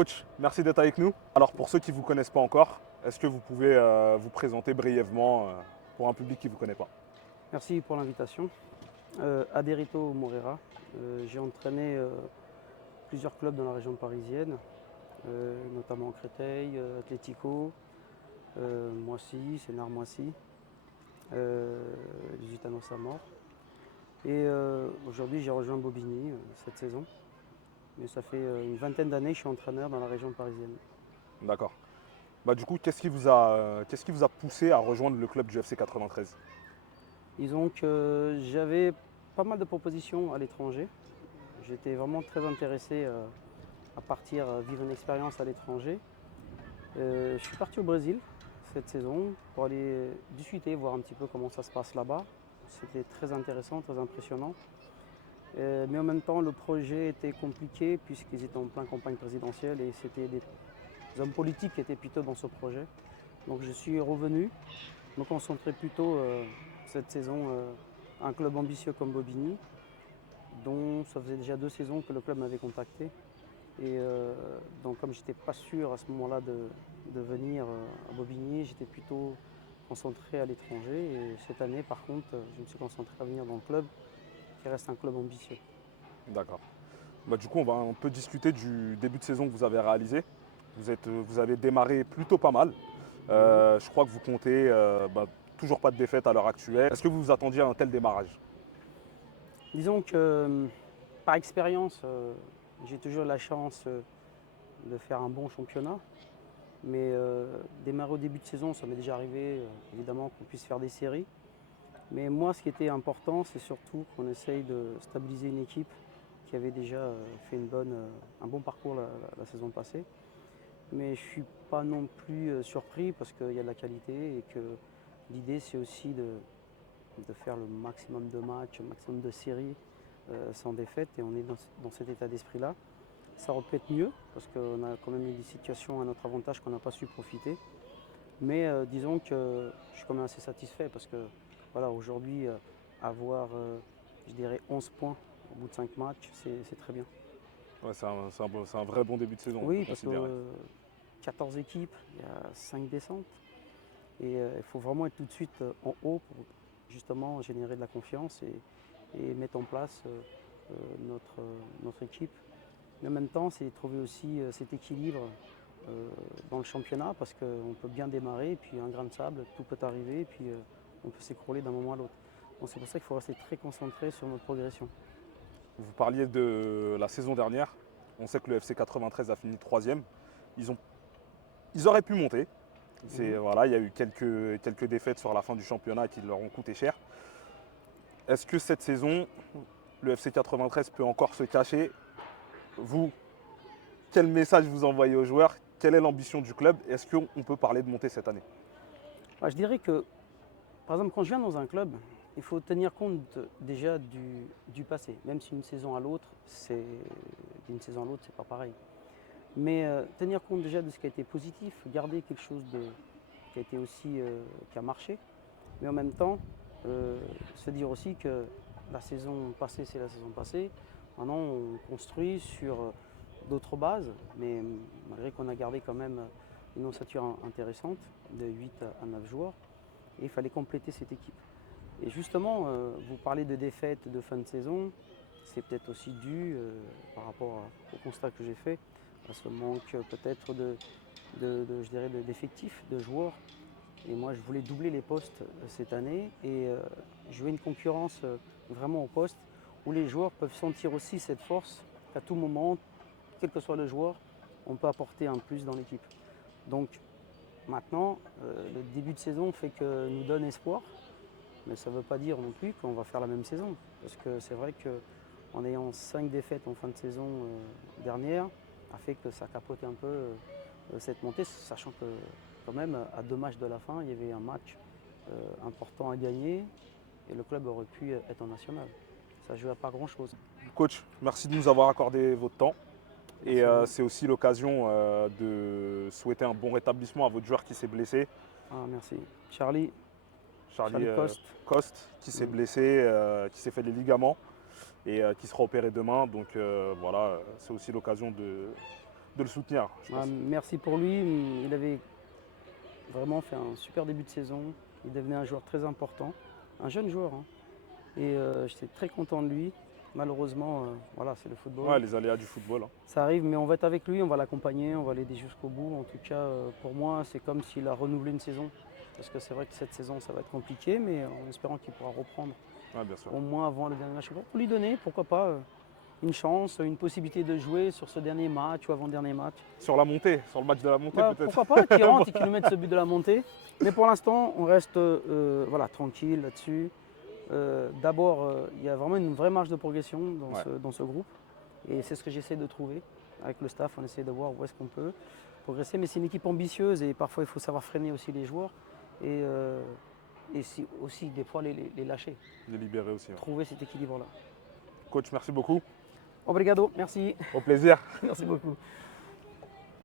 Coach, merci d'être avec nous. Alors pour ceux qui ne vous connaissent pas encore, est-ce que vous pouvez vous présenter brièvement pour un public qui ne vous connaît pas? Merci pour l'invitation. Aderito Moreira. J'ai entraîné plusieurs clubs dans la région parisienne, notamment Créteil, Atlético, Moissy, Sénart-Moissy, Lusitano Samor. Et aujourd'hui, j'ai rejoint Bobigny cette saison. Mais ça fait une vingtaine d'années que je suis entraîneur dans la région parisienne. D'accord. Du coup, qu'est-ce qui vous a poussé à rejoindre le club du FC 93? Disons que j'avais pas mal de propositions à l'étranger. J'étais vraiment très intéressé à partir vivre une expérience à l'étranger. Je suis parti au Brésil cette saison pour aller discuter, voir un petit peu comment ça se passe là-bas. C'était très intéressant, très impressionnant. Mais en même temps, le projet était compliqué puisqu'ils étaient en pleine campagne présidentielle et c'était des hommes politiques qui étaient plutôt dans ce projet. Donc je suis revenu, me concentrer plutôt cette saison à un club ambitieux comme Bobigny, dont ça faisait déjà 2 saisons que le club m'avait contacté. Et donc comme j'étais pas sûr à ce moment-là de venir à Bobigny, j'étais plutôt concentré à l'étranger. Et cette année, par contre, je me suis concentré à venir dans le club, qui reste un club ambitieux. D'accord. Du coup, on peut discuter du début de saison que vous avez réalisé. Vous avez démarré plutôt pas mal. Oui. Je crois que vous comptez toujours pas de défaite à l'heure actuelle. Est-ce que vous vous attendiez à un tel démarrage? Disons que par expérience, j'ai toujours la chance de faire un bon championnat. Mais démarrer au début de saison, ça m'est déjà arrivé, évidemment, qu'on puisse faire des séries. Mais moi, ce qui était important, c'est surtout qu'on essaye de stabiliser une équipe qui avait déjà fait un bon parcours la saison passée. Mais je ne suis pas non plus surpris parce qu'il y a de la qualité et que l'idée, c'est aussi de faire le maximum de matchs, le maximum de séries sans défaite. Et on est dans cet état d'esprit-là. Ça aurait pu être mieux parce qu'on a quand même eu des situations à notre avantage qu'on n'a pas su profiter. Mais disons que je suis quand même assez satisfait parce que voilà, aujourd'hui, avoir, je dirais, 11 points au bout de 5 matchs, c'est très bien. Ouais, c'est un vrai bon début de saison, on peut Oui, parce que considérer. 14 équipes, il y a 5 descentes. Et il faut vraiment être tout de suite en haut pour justement générer de la confiance et mettre en place notre équipe. Mais en même temps, c'est trouver aussi cet équilibre dans le championnat parce qu'on peut bien démarrer et puis un grain de sable, tout peut arriver et puis on peut s'écrouler d'un moment à l'autre. Donc c'est pour ça qu'il faut rester très concentré sur notre progression. Vous parliez de la saison dernière. On sait que le FC 93 a fini troisième. Ils, ont, ils auraient pu monter. Mhm. Voilà, il y a eu quelques défaites sur la fin du championnat qui leur ont coûté cher. Est-ce que cette saison, le FC 93 peut encore se cacher? Vous, quel message vous envoyez aux joueurs? Quelle est l'ambition du club? Est-ce qu'on peut parler de monter cette année? Je dirais que, par exemple, quand je viens dans un club, il faut tenir compte déjà du passé. Même si une saison à l'autre, d'une saison à l'autre, c'est pas pareil. Mais tenir compte déjà de ce qui a été positif, garder quelque chose qui a été aussi qui a marché, mais en même temps se dire aussi que la saison passée c'est la saison passée. Maintenant on construit sur d'autres bases, mais malgré qu'on a gardé quand même une ossature intéressante de 8 à 9 joueurs, et il fallait compléter cette équipe. Et justement, vous parlez de défaites de fin de saison, c'est peut-être aussi dû par rapport au constat que j'ai fait, à ce manque peut-être je dirais d'effectifs, de joueurs. Et moi, je voulais doubler les postes cette année et jouer une concurrence vraiment au poste où les joueurs peuvent sentir aussi cette force qu'à tout moment, quel que soit le joueur, on peut apporter un plus dans l'équipe. Donc maintenant, le début de saison fait que nous donne espoir, mais ça ne veut pas dire non plus qu'on va faire la même saison. Parce que c'est vrai qu'en ayant 5 défaites en fin de saison dernière, a fait que ça capote un peu cette montée, sachant que quand même à 2 matchs de la fin, il y avait un match important à gagner et le club aurait pu être en national. Ça ne jouait à pas grand-chose. Coach, merci de nous avoir accordé votre temps. Et Merci à vous. c'est aussi l'occasion de souhaiter un bon rétablissement à votre joueur qui s'est blessé, Ah, merci. Charlie, Charlie Charlie Coste. Coste, qui s'est Mm. blessé, qui s'est fait les ligaments et qui sera opéré demain. Donc voilà, c'est aussi l'occasion de le soutenir, je pense. Merci pour lui. Il avait vraiment fait un super début de saison. Il devenait un joueur très important, un jeune joueur, hein. Et j'étais très content de lui. Malheureusement, voilà, c'est le football. Ouais, les aléas du football, hein. Ça arrive, mais on va être avec lui, on va l'accompagner, on va l'aider jusqu'au bout. En tout cas, pour moi, c'est comme s'il a renouvelé une saison. Parce que c'est vrai que cette saison, ça va être compliqué, mais en espérant qu'il pourra reprendre Ouais, bien sûr. au moins avant le dernier match. Pour lui donner, pourquoi pas, une chance, une possibilité de jouer sur ce dernier match ou avant-dernier match. Sur la montée, sur le match de la montée peut-être. Pourquoi pas, qu'il rentre et qu'il nous mette ce but de la montée. Mais pour l'instant, on reste voilà, tranquille là-dessus. D'abord, il y a vraiment une vraie marge de progression dans ce groupe. Et c'est ce que j'essaie de trouver. Avec le staff, on essaie de voir où est-ce qu'on peut progresser. Mais c'est une équipe ambitieuse et parfois il faut savoir freiner aussi les joueurs. Et aussi des fois les lâcher. Les libérer aussi. Ouais. Trouver cet équilibre-là. Coach, merci beaucoup. Obrigado, merci. Au plaisir. Merci beaucoup.